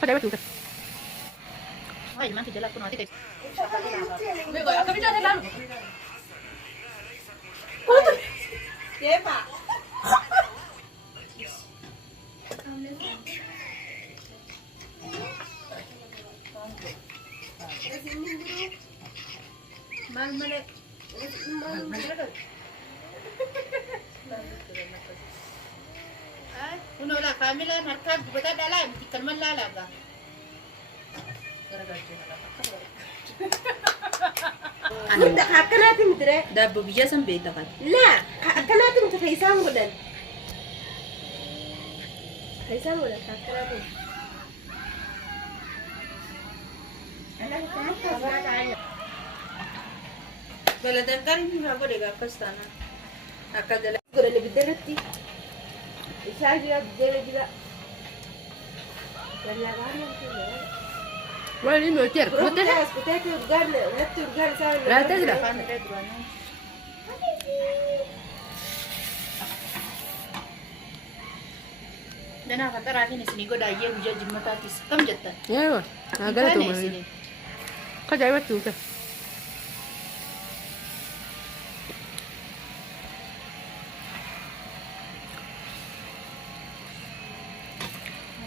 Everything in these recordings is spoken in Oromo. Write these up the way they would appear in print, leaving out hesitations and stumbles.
Kau cakap tu. Ay, man, kejala aku nanti kayak. Kau bicara dia lalu. Ya Pak. Mal malek. Ay, uno lah kami lah markab kita dalam ikan man lalaga. Anda kakak mudre. Dah berbija sampai dah kan. لا kakak mudre Faisal gudan. Faisal gudan kakak. Ana kakak. Baladan kan ini aku dega pastana. Akal dalam. Gudan lebih derti. Isa juga bela juga. Dan ya kan itu. Wah ini notier. Betul. Kita urgan, net urgan sama. Rata sudah. Kan ada dua nih. Dan apa terakhir ni sini goda ye hujan jumlah tatis kam jatah. Ya wah. Agak tu mana. Kau cakap tu kan.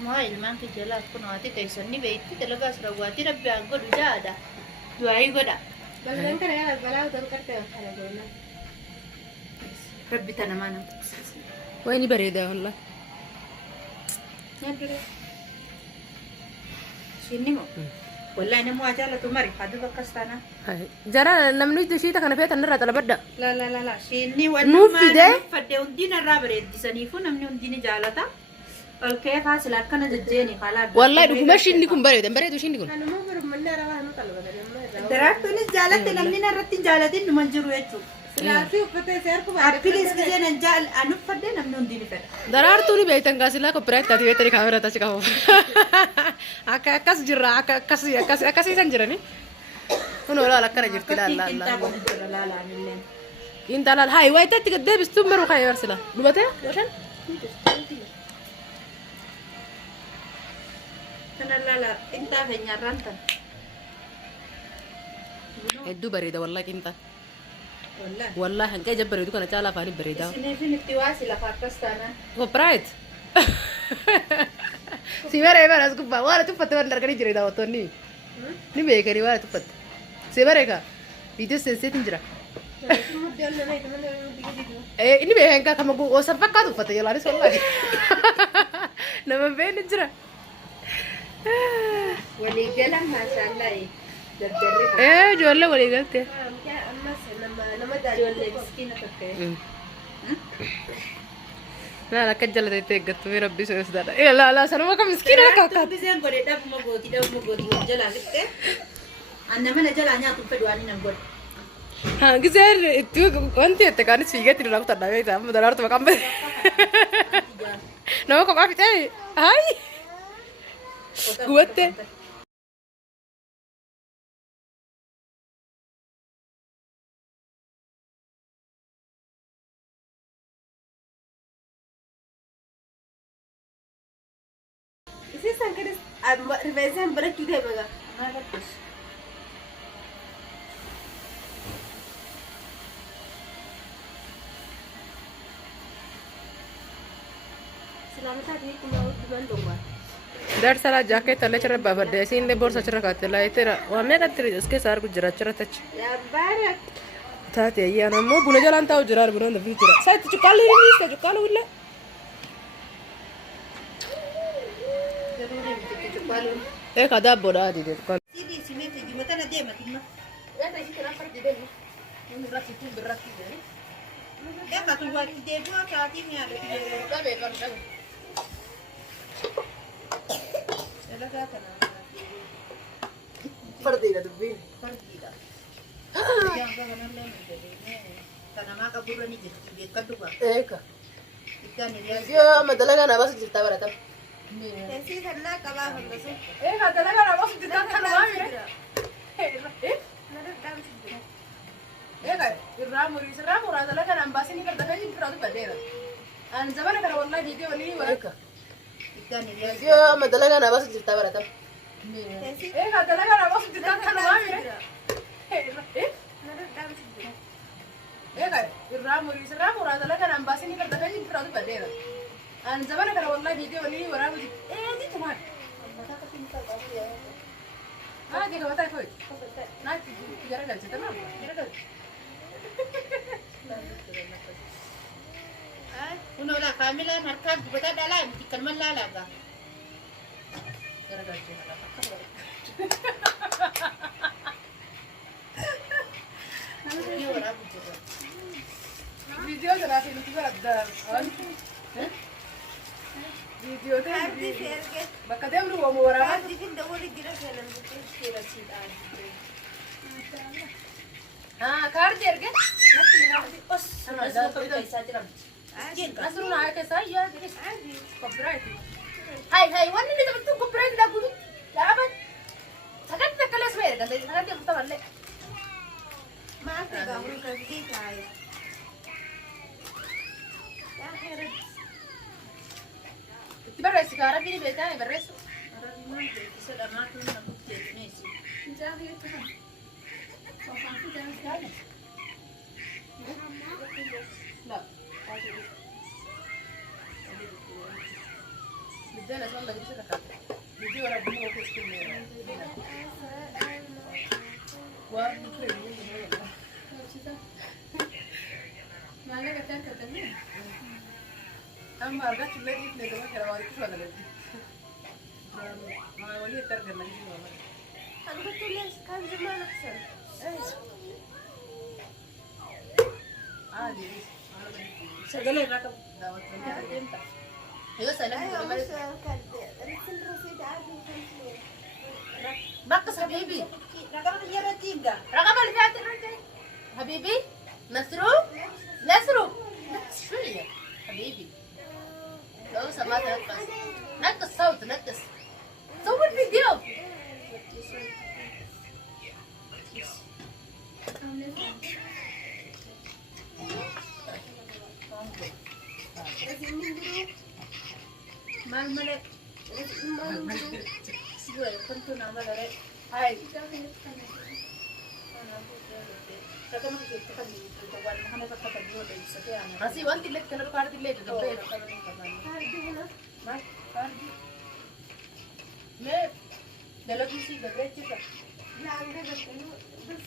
Mau ilman kejala aku nanti kayak seni beiti telaga serawati rabbi aku dua ada. Dua ayu goda. Balan kan ya, balan udah kerja kalau guna. Rabbi tanah mana? Wah ini bereda Allah. Ya beri. Sini mau. Wallahi ini mau aja lah tu mari. Hadu bekas tanah. Hai. Jara namnu itu sih tak kena fiat anda rata lebat dah. La. Sini Nufi mana deh. fadde undina rabere di sani fu namni undini jalata. Oke, kasih lah kan aja jeni kalah. Wallahi du kuma shin ni kun bereda tu shin ni kun. Kan mau bermana rawa nu kalau badan. Darat tulis jalate namni naratin jalatin numanjuru ecu. Selasi upete ser ku Apilis kejana jal anu fadde namni undini fadde. Darar tu ni beitang kasih kau berat tadi beteri kamera tadi kau. Akas jira akas isan jira ni. Uno la kena jirti la. Inta la hai wai tadi kedai bistum baru kaya bersila. Dua teh, dosen? Kenalala, inta kayaknya rantan. Itu bereda wallahi inta. Wallahi. Wallahi kan kayak bereda kan cala fani bereda. Sini sini tiwasi lah pakas tanah. Kau pride. Si mere mana aku bawa wala tu patu andar kali jira dawa ni. Ni be kari wala tu pat. Si mere ka. Video sensitif jira. Ini be hengka kamu go osa pakka tu patu yala ni solla. Nama be ni jira. Wali galang masalah eh. Jual wali galte. Nama dah. Jual skin apa? لا كجل تيجت في ربي سويس دادا إيه لا سلمى كم مسكينة كاكا Bisa yang boleh dapat mogoti, dapat mogoti jalan gitu. Anda mana jalannya tuh peduani nambut. ها جزير itu أنت تكاني سيجت ترى aku tak ada itu am dalar tu makan nama kau apa teh hai kuat teh Isi sangkar revision berat juga ya baga. Ada terus. Selamat hari kumau tuan domba. dar sala jacket tale chara baba de sin le borsa chara ka tela itera wa me ka tiri iske sar ku jara chara tach Ya barak. tate ya na mo buna jalan tau jara buna da fitira sai tu kali ni sta tu kali wala Jadi ini kita balun. kada boda di de kali Sini tuh gimana tadi mati mah. Ya tadi kita dapat di dulu. Ini berat itu berat itu. Ya kata buat ide gua saat ini ada ide. Babe kan kan. Ada kata nama. Perdi dah tu bin. Pergi dah. Yang kau mana lain jadi ini. Karena maka buruan ini jadi kedua. Ka. Ikan ini dia. yo madalaga na bas jirta barata Tensi karena kalah hendak. madalaga na bas jirta kan wa kan irramu radala kan ambasini kan dafa jirta tu badera an zamana kan wallahi video ni wa Ikan Yo madalaga na bas jirta barata. Madalaga na bas jirta kana ma mire. الرامو هذا لك انا امباسيني كده فين تفرض بدينا انا زمان كان والله فيديو اللي وراه دي دي تمام دي كمان تايفويد نايت جرى جالس تمام جرى جالس ونولا كاملة نركب بتاع دلائل تكمل لا لا جرى جالس فيديو ترى في الكبر فيديو تاني بكتب له ومورا دي في الدور الجرا كلام بتشتري رصيد كارد يرجع بس نصر معاك ساي يا عادي كوبرايتي هاي وين اللي تبغى كوبرايتي ده قولوا لا ابد سكت كلا سوير ده سكت مطلع لك ما أعرف أقول كذي كاي يا خير تبرع السيجارة بيني بيتها برسو لا بدنا اسمع لك شو كذا بدي ورا بدي وقت كل ما لك كان كذا أما رجعت الذي يفنى زمان كلا وارد شو هذا الذي ما ولي ترجع ما يجي والله أنا قلت ليش كان زمان أحسن عادي سجلي رقم دعوة امتى هي سلام أيوة بس كان رسل رصيد عادي بقص حبيبي رقم اللي تيجا رقم اللي فات الرجل حبيبي نسرو شوية حبيبي لو سمعت نقص صوت نقص صور فيديو ما الملك سوى كنت نعمل عليه هاي رقم اللي تكلم الجوال ما هنفكر تبيه ولا يستطيع أن راسي وانت اللي كانوا كارد اللي جنبي ما كارد ما دلوقتي شيء بقيت كده لا أنا بس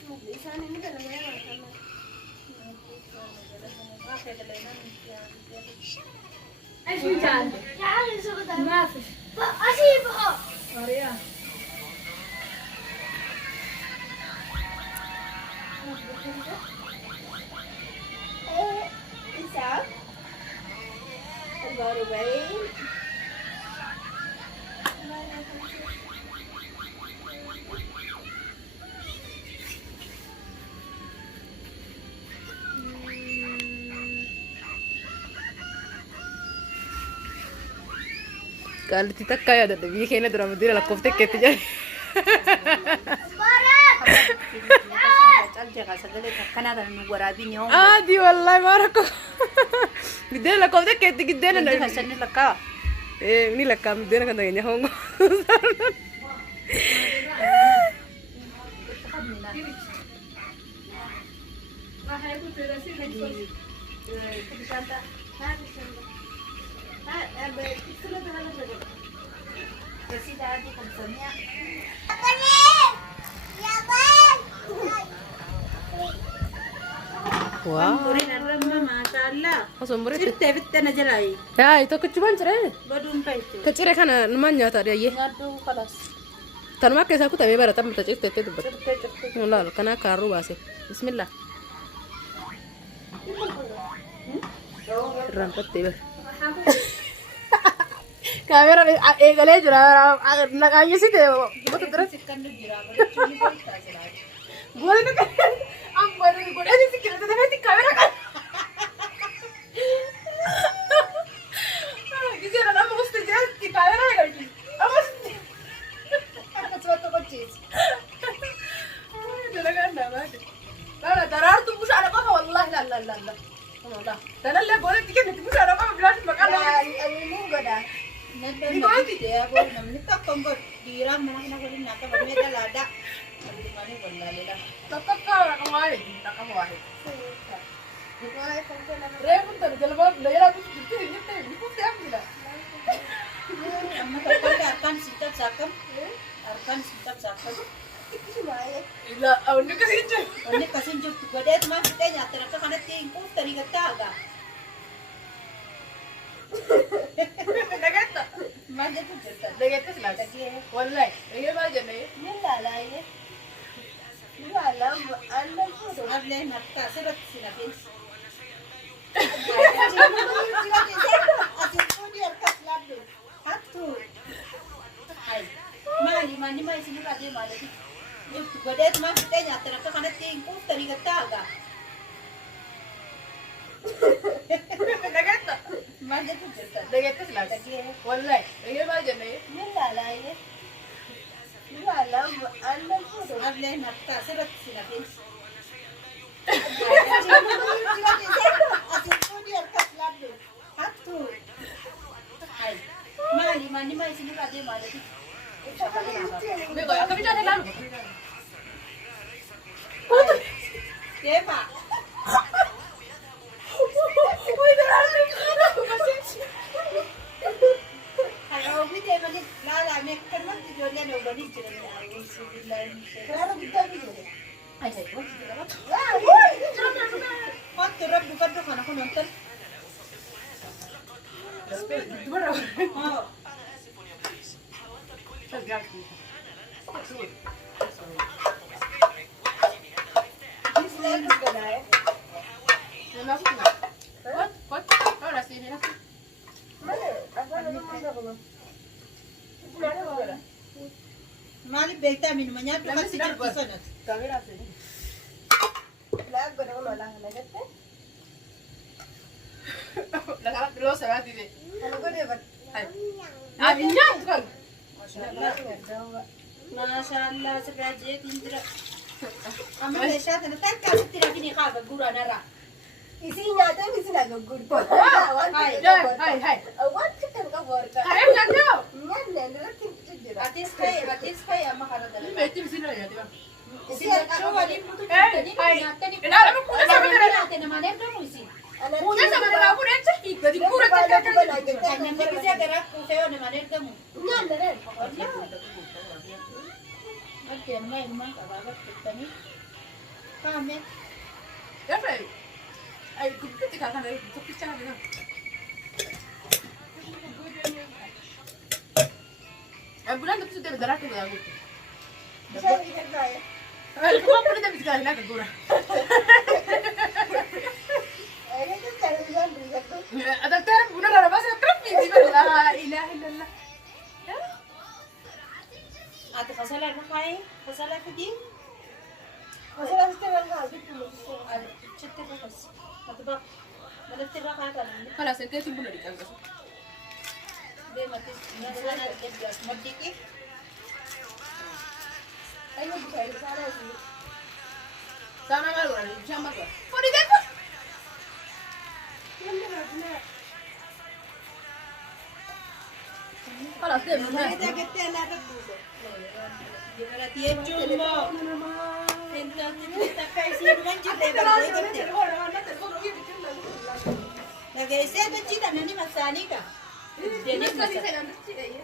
مجلسان إني كنا نعمل ايش بتعمل؟ تعالي شغل ما في أسيبها مريم تسعة 44 قالت تكا يا ده بيجي هنا درا مدير الكفته كيف جاي عادي والله ما ركو مدير الكفته كيف جدنا ايه مني لك مدير كان دغني هون واو ما شاء الله أصلا سرت بتنا جلاي يا itu kecuman cerai بدون بيتو kecire kana namanya tadi ya ngadu خلاص tanma kaisa aku tapi bara tam tacik tete dubat سرت والله kana karu basi bismillah rampet tiba kamera egale jura nakanya sih deh betul terus كان جرا بلشوني بيتا جلاي gue itu kan baru gue ada sih kira tapi di kamera kan gitu ya nama mesti jadi di kamera ya gitu apa sih انا سويت كوتشيز ده kan enggak لا ترى تبوس على بابا والله لا والله ده انا اللي بقول لك كده تبوس على بابا بلاش مكان المو قدا نبي Dirang mana kena kulit nak berdua dah lada. Nanti mana bola lela. Tetap kau nak kemana? Tak kamu wahid. Repot tu, kalau bawa belajar aku gitu ini siapa tidak? Amma terkadang arkan sitat sakam. Arkan sitat sakam. Ila, awak ni kasih je. Ini kasih jut tu gede tu mah kita nyata nak kena tingku tadi kata agak. Dekat tak? Mana tu cerita. Dekat tu selagi. Lagi ya. Walai, ini macam ni. Ni lala ya. Lala, anda tu. Able natta serat sinapin. Asin tu dia arkas ladu. Hatu. Hai. Mani mai sini lagi mana tu. Jut tu gede tu mah kita nyata nak kena tingku tadi kata agak. Dekat tak? Mana tu cerita. Dekat tu selagi. Lagi ya. Walai, ini macam ni. Ni lala ya. Lala, anda tu. Able natta serat sinapin. Asin tu dia arkas ladu. Hatu. Hai. Mani mai sini lagi mana tu. Bego, kami dah ada lalu. Siapa? Kalau kita mana lala ni kerana tidur dia nak balik jalan aku sebenarnya. Kalau kita tidur. Ayo, buat tidur apa? Kau terap bukan tu kan aku nonton. Oh, Islam juga dah. Mana? Apa nama kamu? Mana orang? mali bekta minumannya tu kan sinar kusan. Lag benar orang nak kata. Kalau kau dia ber. Masyaallah segaje tindra. Amma lesha tana takka sitira kini khaba gura nara. Isinya tu mesti nak gugur pun. Hai. Awak kita kau berka. Kalian jangan jauh. Mana nak kita jadi. Atis kai amma khara dala. Ini betul sih ya, dia. Isi aku wali putu Eh, tadi hai. nyata ni. Ina ada putu sama dengan tena mana kamu isi. punya sama dengan aku dan cekik. Jadi kurang cekik. Hanya mereka gerak ku saya ni mana kamu. Mana dah? Oke, mai memang kabar kita ni. Kami Ya, Fred. Ay, kita kan dari itu kita dengan. Bulan tu sudah berdarah tu aku. Saya ingat saya. Aku pun dah bisa hilang ke gura. Ayah tu cara bilang beri tu. Ada terang bulan ada bahasa terang ni. La ilaha illallah. atau fasalah nak kai, fasalah kedi. Masalah sekarang kan itu. Ada cete pas. Atau bah, mana terang kata ni. Kalau saya tu bulan ikan tu. Dia mati, mana dia belas mati ki. Ayah bukan sana sih. Sana malu orang ni, siapa tu? Kau di depan. Kalau saya bulan. Kita kita nak buat. Dia berarti cuma. Tentang kita kai sih bukan cete berarti. Lagi saya tu cita nani masani ka. Jadi masani.